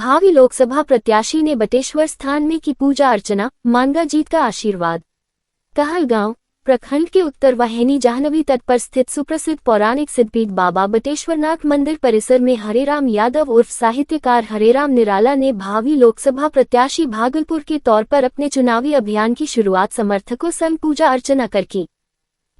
भावी लोकसभा प्रत्याशी ने बटेश्वर स्थान में की पूजा अर्चना, मांगा जीत का आशीर्वाद। कहलगांव प्रखंड के उत्तर वाहिनी जाह्नवी तट पर स्थित सुप्रसिद्ध पौराणिक सिद्धपीठ बाबा बटेश्वरनाथ मंदिर परिसर में हरेराम यादव उर्फ साहित्यकार हरेराम निराला ने भावी लोकसभा प्रत्याशी भागलपुर के तौर पर अपने चुनावी अभियान की शुरुआत समर्थकों संग पूजा अर्चना कर की।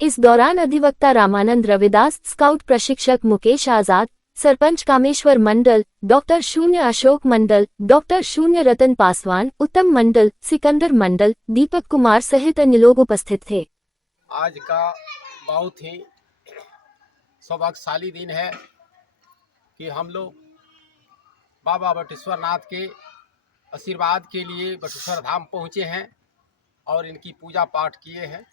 इस दौरान अधिवक्ता रामानंद रविदास, स्काउट प्रशिक्षक मुकेश आजाद, सरपंच कामेश्वर मंडल, डॉक्टर शून्य अशोक मंडल, डॉक्टर शून्य रतन पासवान, उत्तम मंडल, सिकंदर मंडल, दीपक कुमार सहित अन्य लोग उपस्थित थे। आज का बहुत ही सौभाग्यशाली दिन है कि हम लोग बाबा बटेश्वरनाथ के आशीर्वाद के लिए बटेश्वर धाम पहुँचे हैं और इनकी पूजा पाठ किए हैं।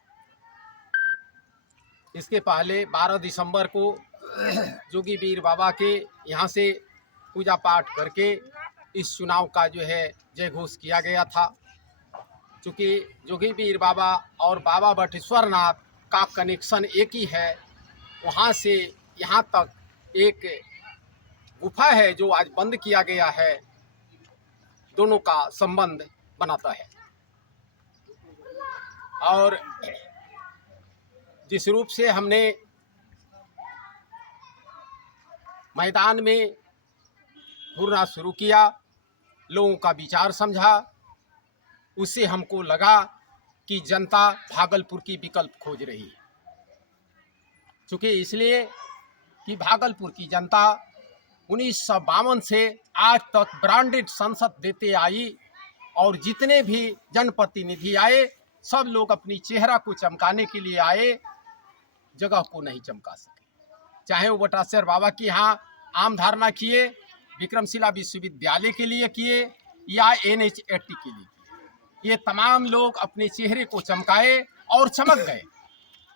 इसके पहले 12 दिसंबर को जोगी वीर बाबा के यहाँ से पूजा पाठ करके इस चुनाव का जो है जय घोष किया गया था। चूँकि जोगी वीर बाबा और बाबा बटेश्वरनाथ का कनेक्शन एक ही है, वहाँ से यहाँ तक एक गुफा है जो आज बंद किया गया है, दोनों का संबंध बनाता है। और जिस रूप से हमने मैदान में घूरना शुरू किया, लोगों का विचार समझा, उससे हमको लगा कि जनता भागलपुर की विकल्प खोज रही है। चूँकि इसलिए कि भागलपुर की जनता 1952 से आज तक ब्रांडेड संसद देते आई और जितने भी जनप्रतिनिधि आए सब लोग अपनी चेहरा को चमकाने के लिए आए, जगह को नहीं चमका सके। चाहे वो बटेश्वर बाबा की यहाँ आम धारणा किए, विक्रमशिला विश्वविद्यालय के लिए किए या NH80 के लिए किए, ये तमाम लोग अपने चेहरे को चमकाए और चमक गए।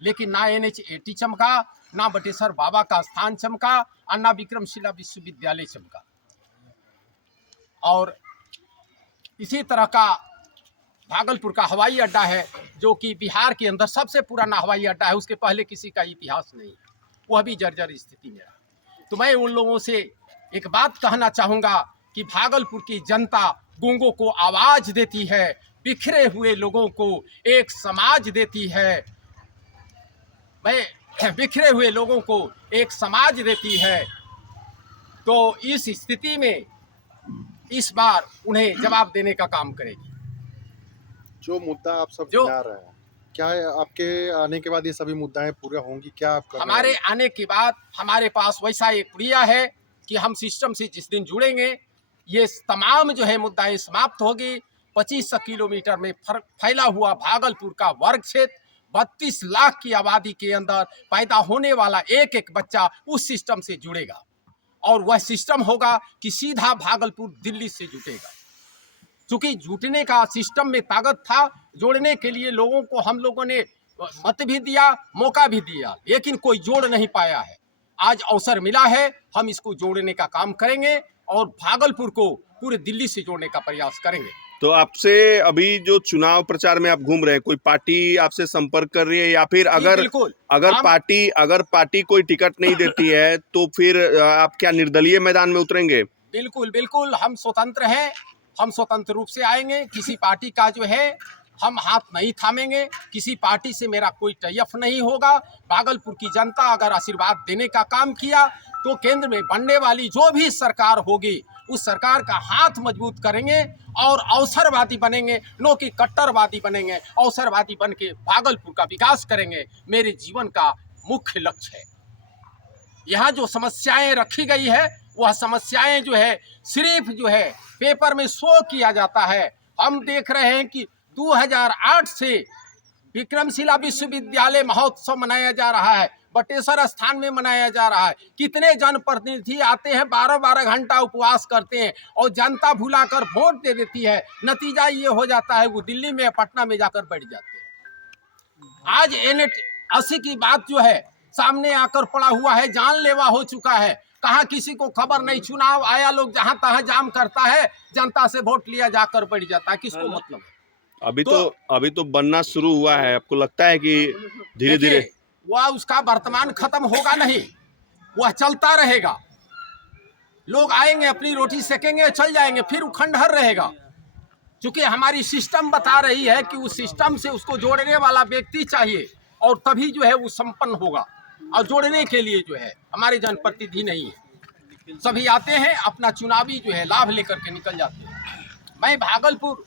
लेकिन ना NH80 चमका, ना बटेश्वर बाबा का स्थान चमका और ना विक्रमशिला विश्वविद्यालय चमका। और इसी तरह का भागलपुर का हवाई अड्डा है जो कि बिहार के अंदर सबसे पुराना हवाई अड्डा है, उसके पहले किसी का इतिहास नहीं, वह भी जर्जर स्थिति में रहा। तो मैं उन लोगों से एक बात कहना चाहूँगा कि भागलपुर की जनता गूंगों को आवाज़ देती है, बिखरे हुए लोगों को एक समाज देती है, बिखरे हुए लोगों को एक समाज देती है। तो इस स्थिति में इस बार उन्हें जवाब देने का काम करेगी। जो मुद्दा आप सब गिना रहे हैं, क्या आपके आने के बाद ये सभी मुद्दाएं पूरे होंगी? क्या आप हमारे आने के बाद हमारे पास वैसा एक प्रक्रिया है कि हम सिस्टम से जिस दिन जुड़ेंगे ये तमाम जो है मुद्दाएं समाप्त होगी। 2500 किलोमीटर में फैला हुआ भागलपुर का वर्ग क्षेत्र 32 लाख की आबादी के अंदर पैदा होने वाला एक एक बच्चा उस सिस्टम से जुड़ेगा और वह सिस्टम होगा कि सीधा भागलपुर दिल्ली से जुटेगा। चूँकि जुटने का सिस्टम में ताकत था, जोड़ने के लिए लोगों को हम लोगों ने मत भी दिया, मौका भी दिया, लेकिन कोई जोड़ नहीं पाया है। आज अवसर मिला है, हम इसको जोड़ने का काम करेंगे और भागलपुर को पूरे दिल्ली से जोड़ने का प्रयास करेंगे। तो आपसे अभी जो चुनाव प्रचार में आप घूम रहे हैं, कोई पार्टी आपसे संपर्क कर रही है या फिर अगर पार्टी कोई टिकट नहीं देती है तो फिर आप क्या निर्दलीय मैदान में उतरेंगे? बिल्कुल बिल्कुल, हम स्वतंत्र हैं, हम स्वतंत्र रूप से आएंगे। किसी पार्टी का जो है हम हाथ नहीं थामेंगे, किसी पार्टी से मेरा कोई टैफ नहीं होगा। भागलपुर की जनता अगर आशीर्वाद देने का काम किया तो केंद्र में बनने वाली जो भी सरकार होगी उस सरकार का हाथ मजबूत करेंगे और अवसरवादी बनेंगे, नो कि कट्टरवादी बनेंगे। अवसरवादी बन के भागलपुर का विकास करेंगे, मेरे जीवन का मुख्य लक्ष्य है। यहाँ जो समस्याएं रखी गई है वह समस्याएं जो है सिर्फ जो है पेपर में शो किया जाता है। हम देख रहे हैं कि 2008 से विक्रमशिला विश्वविद्यालय महोत्सव मनाया जा रहा है, बटेश्वर स्थान में मनाया जा रहा है। कितने जनप्रतिनिधि आते हैं, 12-12 घंटा उपवास करते हैं और जनता भुलाकर वोट दे देती है। नतीजा ये हो जाता है वो दिल्ली में पटना में जाकर बैठ जाते हैं। आज NH80 की बात जो है सामने आकर पड़ा हुआ है, जानलेवा हो चुका है। कहाँ किसी को खबर नहीं, चुनाव आया, लोग जहां तहां जाम करता है, जनता से वोट लिया जाकर बैठ जाता है। किसको मतलब है? अभी तो बनना शुरू हुआ है, आपको लगता है कि धीरे धीरे वह उसका वर्तमान खत्म होगा नहीं, वह चलता रहेगा। लोग आएंगे, अपनी रोटी सेकेंगे, चल जाएंगे, फिर वो खंडहर रहेगा। क्योंकि हमारी सिस्टम बता रही है कि उस सिस्टम से उसको जोड़ने वाला व्यक्ति चाहिए, और तभी जो है वो संपन्न होगा। और जोड़ने के लिए जो है हमारे जनप्रतिनिधि नहीं है, सभी आते हैं अपना चुनावी जो है लाभ लेकर के निकल जाते हैं। मैं भागलपुर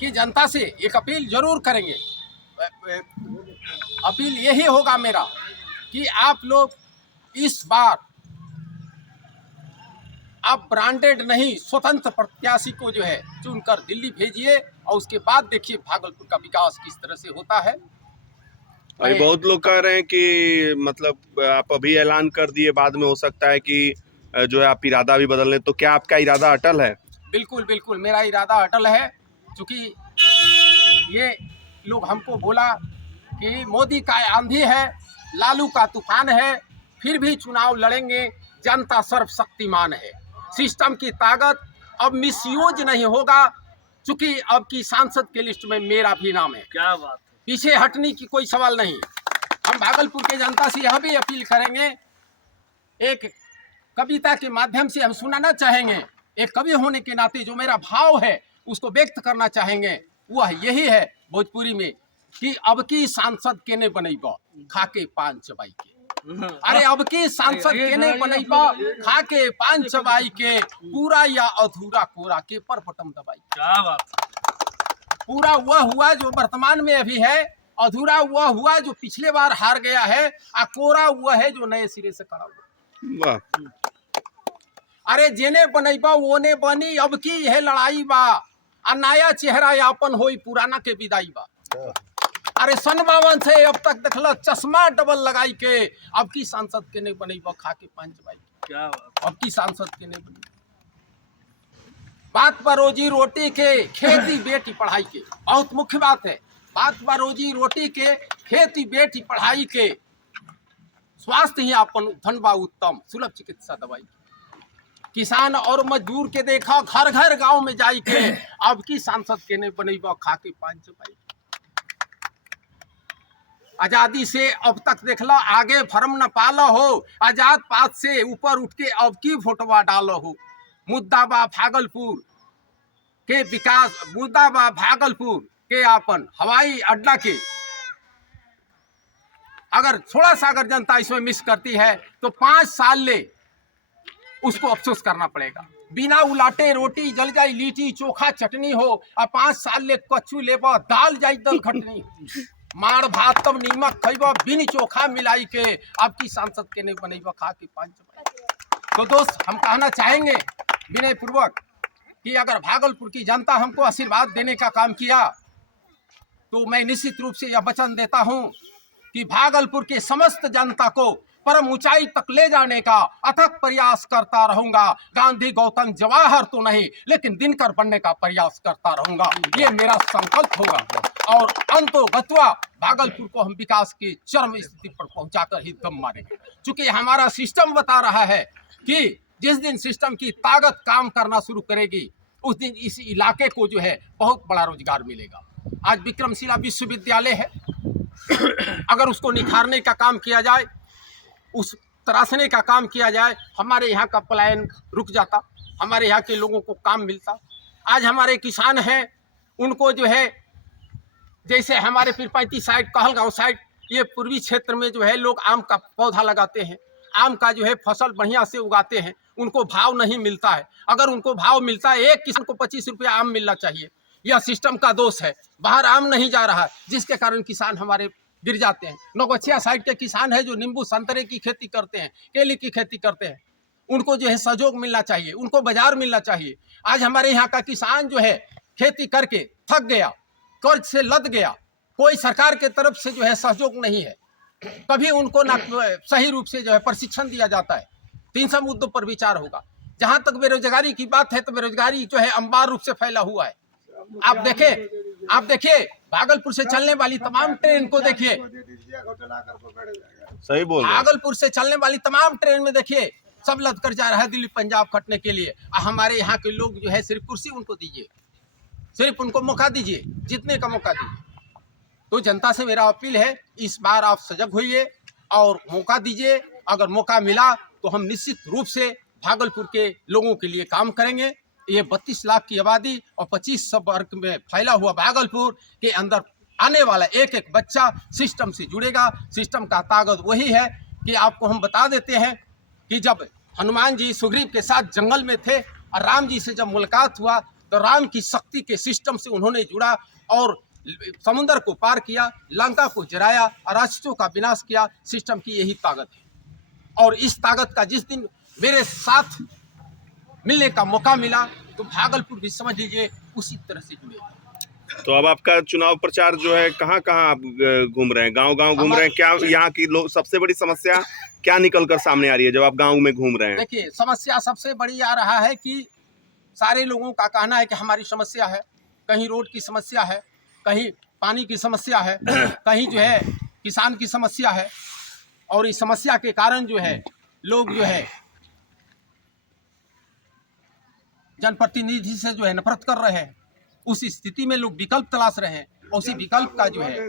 की जनता से एक अपील जरूर करेंगे, अपील यही होगा मेरा कि आप लोग इस बार आप ब्रांडेड नहीं, स्वतंत्र प्रत्याशी को जो है चुनकर दिल्ली भेजिए, और उसके बाद देखिए भागलपुर का विकास किस तरह से होता है। भाई बहुत लोग कह रहे हैं कि मतलब आप अभी ऐलान कर दिए, बाद में हो सकता है कि जो है आप इरादा भी बदल लें, तो क्या आपका इरादा अटल है? बिल्कुल बिल्कुल, मेरा इरादा अटल है। क्योंकि ये लोग हमको बोला कि मोदी का आंधी है, लालू का तूफान है, फिर भी चुनाव लड़ेंगे, जनता सर्वशक्तिमान है, सिस्टम की ताकत, अब मिसयूज नहीं होगा। चूंकि अब की सांसद के लिस्ट में मेरा भी नाम है। क्या बात है, पीछे हटने की कोई सवाल नहीं। हम भागलपुर के जनता से यह भी अपील करेंगे, एक कविता के माध्यम से हम सुनाना चाहेंगे, एक कवि होने के नाते जो मेरा भाव है उसको व्यक्त करना चाहेंगे। वह यही है भोजपुरी में कि अब की सांसद केने बनैबा खाके पान चबाई के। अरे अब की सांसद केने बनैबा खाके पान चबाई के, पूरा या अधूरा कोरा के पर बटम दबाई। क्या बात है। पूरा वह हुआ जो वर्तमान में अभी है, अधूरा वह हुआ जो पिछले बार हार गया है, और कोरा हुआ है जो नए सिरे से खड़ा हुआ। वाह, अरे जेने बनैबा ओने बनी, अब की यह लड़ाई बा, आ नया चेहरा यापन होई, पुराना के विदाई बा। अरे सन 52 से अब तक देखल चश्मा डबल लगाई के, अब की सांसद के नहीं बनैबा खा के पांच बाई। क्या बात, अब की सांसद के नहीं बनी। बात पर रोजी रोटी के, खेती बेटी पढ़ाई के, बहुत मुख्य बात है। बात पर रोजी रोटी के, खेती बेटी पढ़ाई के, स्वास्थ्य ही अपन धनबा उत्तम, सुलभ चिकित्सा दवाई। किसान और मजदूर के देखा घर घर गांव में जाई के, अब की सांसद के नहीं बनैबा खा के पांच बाई। आजादी से अब तक देखला आगे फर्म न पाला हो, आजाद पात से ऊपर उठ के अब की फोटोवा डालो हो। मुद्दा बा भागलपुर के विकास, मुद्दा बा भागलपुर के अपन हवाई अड्डा के। अगर थोड़ा सा अगर जनता इसमें मिस करती है तो 5 साल ले उसको अफसोस करना पड़ेगा। बिना उलाटे रोटी जल जाई, लीटी चोखा चटनी हो, और 5 साल ले कच्चू लेबा दाल जाई दल खटनी। मार भात तब नीमक खैबा बिन चोखा मिलाई के, अब की सांसद के नहीं बनैबा खा के पांच बाई। तो दोस्त हम कहना चाहेंगे विनय पूर्वक कि अगर भागलपुर की जनता हमको आशीर्वाद देने का काम किया, तो मैं निश्चित रूप से यह वचन देता हूं कि भागलपुर के समस्त जनता को परम ऊंचाई तक ले जाने का अथक प्रयास करता रहूंगा। गांधी गौतम जवाहर तो नहीं, लेकिन दिनकर बनने का प्रयास करता रहूंगा, ये मेरा संकल्प होगा। और अंतोगत्वा भागलपुर को हम विकास की चरम स्थिति पर पहुंचाकर ही दम मारेंगे। चूंकि हमारा सिस्टम बता रहा है कि जिस दिन सिस्टम की ताकत काम करना शुरू करेगी, उस दिन इस इलाके को जो है बहुत बड़ा रोजगार मिलेगा। आज विक्रमशिला विश्वविद्यालय है, अगर उसको निखारने का काम किया जाए, उस तराशने का काम किया जाए, हमारे यहाँ का पलायन रुक जाता, हमारे यहाँ के लोगों को काम मिलता। आज हमारे किसान हैं, उनको जो है जैसे हमारे पीरपैंती साइड, कहलगांव साइड, ये पूर्वी क्षेत्र में जो है लोग आम का पौधा लगाते हैं, आम का जो है फसल बढ़िया से उगाते हैं, उनको भाव नहीं मिलता है। अगर उनको भाव मिलता है, एक किसान को 25 रुपया आम मिलना चाहिए। यह सिस्टम का दोष है, बाहर आम नहीं जा रहा, जिसके कारण किसान हमारे गिर जाते हैं। नौगछिया साइड के किसान है जो नींबू संतरे की खेती करते हैं, केले की खेती करते हैं, उनको जो है सहयोग मिलना चाहिए, उनको बाजार मिलना चाहिए। आज हमारे यहाँ का किसान जो है खेती करके थक गया, कर्ज से लद गया, कोई सरकार के तरफ से जो है सहयोग नहीं है, कभी उनको ना सही रूप से जो है प्रशिक्षण दिया जाता है। 300 मुद्दों पर विचार होगा। जहाँ तक बेरोजगारी की बात है, तो बेरोजगारी जो है अंबार रूप से फैला हुआ है। आप देखिए भागलपुर से चलने वाली तमाम ट्रेन को देखिए, सही बोल रहे हैं। भागलपुर से चलने वाली तमाम ट्रेन में देखिए सब लद कर जा रहा है दिल्ली पंजाब खटने के लिए। हमारे यहाँ के लोग जो है सिर्फ कुर्सी उनको दीजिए, सिर्फ उनको मौका दीजिए, जीतने का मौका दीजिए। तो जनता से मेरा अपील है, इस बार आप सजग होइए और मौका दीजिए। अगर मौका मिला तो हम निश्चित रूप से भागलपुर के लोगों के लिए काम करेंगे। ये 32 लाख की आबादी और 25 वर्ग में फैला हुआ भागलपुर के अंदर आने वाला एक एक बच्चा सिस्टम से जुड़ेगा। सिस्टम का ताकत वही है कि आपको हम बता देते हैं कि जब हनुमान जी सुग्रीव के साथ जंगल में थे और राम जी से जब मुलाकात हुआ तो राम की शक्ति के सिस्टम से उन्होंने जुड़ा और समुद्र को पार किया, लंका को जराया और राक्षसों का विनाश किया। सिस्टम की यही ताकत है और इस ताकत का जिस दिन मेरे साथ मिलने का मौका मिला तो भागलपुर भी समझ लीजिए उसी तरह से जुड़ेगा। तो अब आपका चुनाव प्रचार जो है कहाँ कहाँ आप घूम रहे हैं? गांव-गांव घूम रहे हैं? क्या यहाँ की लोग सबसे बड़ी समस्या क्या निकल कर सामने आ रही है जब आप गांव में घूम रहे हैं? देखिए, समस्या सबसे बड़ी आ रहा है कि सारे लोगों का कहना है कि हमारी समस्या है, कहीं रोड की समस्या है, कहीं पानी की समस्या है, कहीं जो है किसान की समस्या है और इस समस्या के कारण जो है लोग जो है जनप्रतिनिधि से जो है नफरत कर रहे हैं। उस स्थिति में लोग विकल्प तलाश रहे हैं और उसी विकल्प का जो है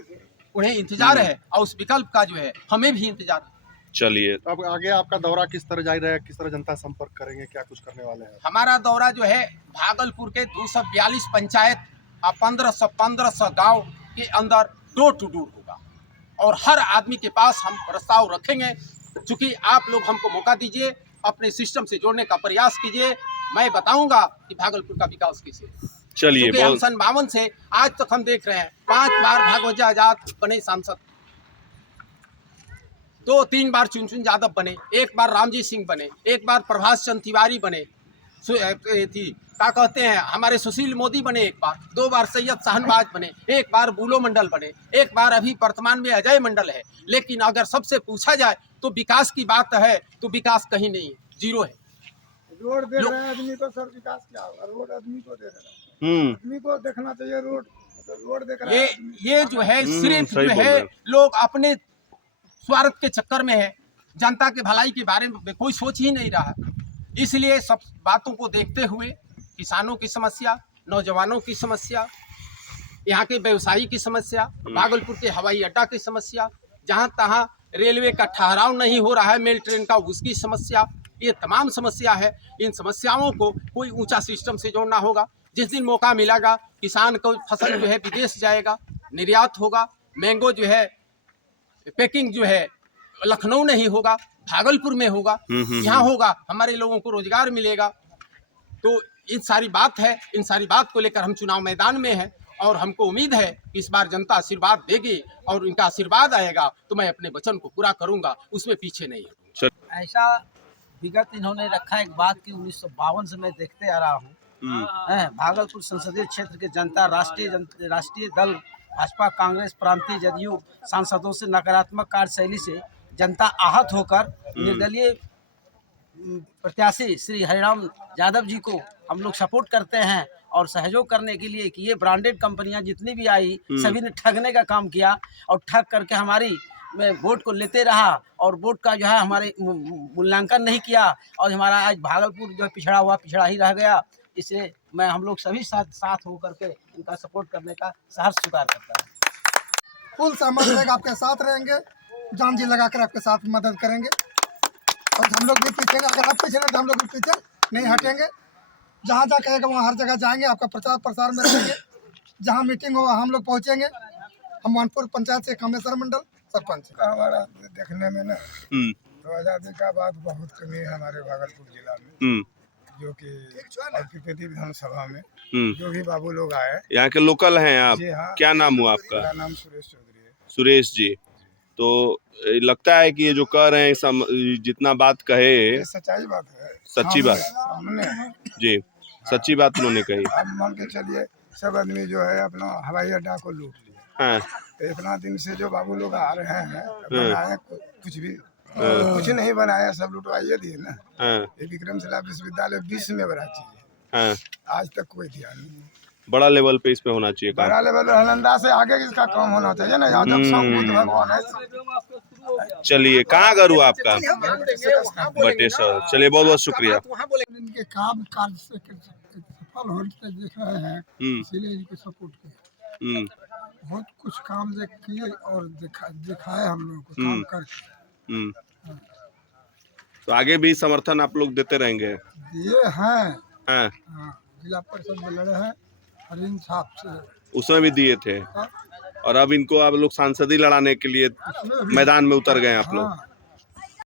उन्हें इंतजार है और उस विकल्प का जो है हमें भी इंतजार है। चलिए, तो अब आगे आपका दौरा किस तरह जारी रहेगा, किस तरह जनता संपर्क करेंगे, क्या कुछ करने वाले हैं? हमारा दौरा जो है भागलपुर के 242 पंचायत और 1500 गांव के अंदर डोर टू डोर होगा और हर आदमी के पास हम प्रस्ताव रखेंगे। चूंकि आप लोग हमको मौका दीजिए, अपने सिस्टम से जोड़ने का प्रयास कीजिए, मैं बताऊंगा कि भागलपुर का विकास कैसे है। चलिए, क्योंकि हम सन 52 से आज तक हम देख रहे हैं 5 बार भागवत आजाद बने सांसद, 2-3 बार चुनचुन यादव बने, 1 बार रामजी सिंह बने, 1 बार प्रभास चंद्र तिवारी बने, क्या कहते हैं हमारे सुशील मोदी बने, 1 बार, 2 बार सैयद शाहनवाज बने, 1 बार बुलो मंडल बने, 1 बार अभी वर्तमान में अजय मंडल है। लेकिन अगर सबसे पूछा जाए तो विकास की बात है तो विकास कहीं नहीं है, जीरो है। रोड देख रहे हैं आदमी को, सर विकास क्या होगा? रोड आदमी को देख रहे हैं, आदमी को देखना चाहिए रोड, मतलब रोड देख रहे हैं। ये जो है सिर्फ जो है लोग अपने स्वार्थ के चक्कर में है, जनता के भलाई के बारे में कोई सोच ही नहीं रहा। इसलिए सब बातों को देखते हुए किसानों की समस्या, नौजवानों की समस्या, यहाँ के व्यवसायी की समस्या, भागलपुर के हवाई अड्डा की समस्या, जहाँ तहाँ रेलवे का ठहराव नहीं हो रहा है मेल ट्रेन का, उसकी समस्या, ये तमाम समस्या है। इन समस्याओं को कोई ऊंचा सिस्टम से जोड़ना होगा। जिस दिन मौका मिलेगा किसान को फसल जो है विदेश जाएगा, निर्यात होगा, मैंगो जो है पैकिंग जो है लखनऊ नहीं होगा, भागलपुर में होगा, यहाँ होगा, हमारे लोगों को रोजगार मिलेगा। तो इन सारी बात है, इन सारी बात को लेकर हम चुनाव मैदान में हैं और हमको उम्मीद है कि इस बार जनता आशीर्वाद देगी और इनका आशीर्वाद आएगा तो मैं अपने वचन को पूरा करूंगा, उसमें पीछे नहीं हटूंगा। ऐसा विगत इन्होंने रखा एक बात की 1952 से मैं देखते आ रहा हूँ। भागलपुर संसदीय क्षेत्र के जनता राष्ट्रीय दल भाजपा, कांग्रेस, प्रांतीय जदयू सांसदों से नकारात्मक कार्यशैली से जनता आहत होकर निर्दलीय प्रत्याशी श्री हरिराम यादव जी को हम लोग सपोर्ट करते हैं और सहयोग करने के लिए कि ये ब्रांडेड कंपनियां जितनी भी आई सभी ने ठगने का काम किया और ठग करके हमारी में वोट को लेते रहा और वोट का जो है हमारे मूल्यांकन नहीं किया और हमारा आज भागलपुर जो पिछड़ा हुआ पिछड़ा ही रह गया। इसे मैं हम लोग सभी साथ होकर के इनका सपोर्ट करने का सहर्ष स्वीकार करता है। फुल सहमत रहेगा, आपके साथ रहेंगे, जान जी लगाकर आपके साथ मदद करेंगे और हम लोग भी पीछे, अगर आप पीछे तो हम लोग भी पीछे नहीं हटेंगे। जहाँ जहाँ कहेगा वहाँ हर जगह जाएंगे, आपका प्रचार प्रसार में रहेंगे, जहाँ मीटिंग हो हम लोग पहुँचेंगे। हम मानपुर पंचायत से कामेश्वर मंडल सरपंच। हमारा देखने में ना 2000 का बाद बहुत कमी है हमारे भागलपुर जिला में, जो कि पिपरी विधानसभा में जो भी बाबू लोग आए, यहाँ के लोकल हैं आप? हाँ, क्या नाम हुआ आपका? मेरा नाम सुरेश चौधरी है। सुरेश जी, तो लगता है कि ये जो कह रहे हैं जितना बात कहे सच्चाई बात है, सच्ची बात सामने जी, सच्ची बात उन्होंने कही। अब मान के चलिए सब आदमी जो है अपना हवाई अड्डा को लूट लिया। हाँ, तो इतना दिन से जो बाबू लोग आ रहे हैं बनाए कुछ भी कुछ नहीं बनाया, सब लुटवाइए दिए ना। ये विक्रमशिला विश्वविद्यालय 20 में बड़ा चीज है, आज तक कोई ध्यान नहीं। बड़ा लेवल पे इस पे होना चाहिए काम। बड़ा लेवल नालंदा से आगे इसका काम होना चाहिए ना, यहाँ जब सब बुद्ध भगवान है। चलिए, कहाँ घर हुआ आपका? बटेश्वर। चलिए, बहुत बहुत शुक्रिया। इनके काम कार्य से सफल होते देख रहे हैं, इसीलिए इनको सपोर्ट किया। बहुत कुछ काम किए और दिखाए हम लोग को काम करके। तो आगे भी समर्थन आप लोग देते रहेंगे? ये हैं हाँ, जिला परिषद में लड़े हैं हरिन साहब से। उसमें भी दिए थे और अब इनको आप लोग सांसदी लड़ाने के लिए मैदान में उतर गए आप लोग।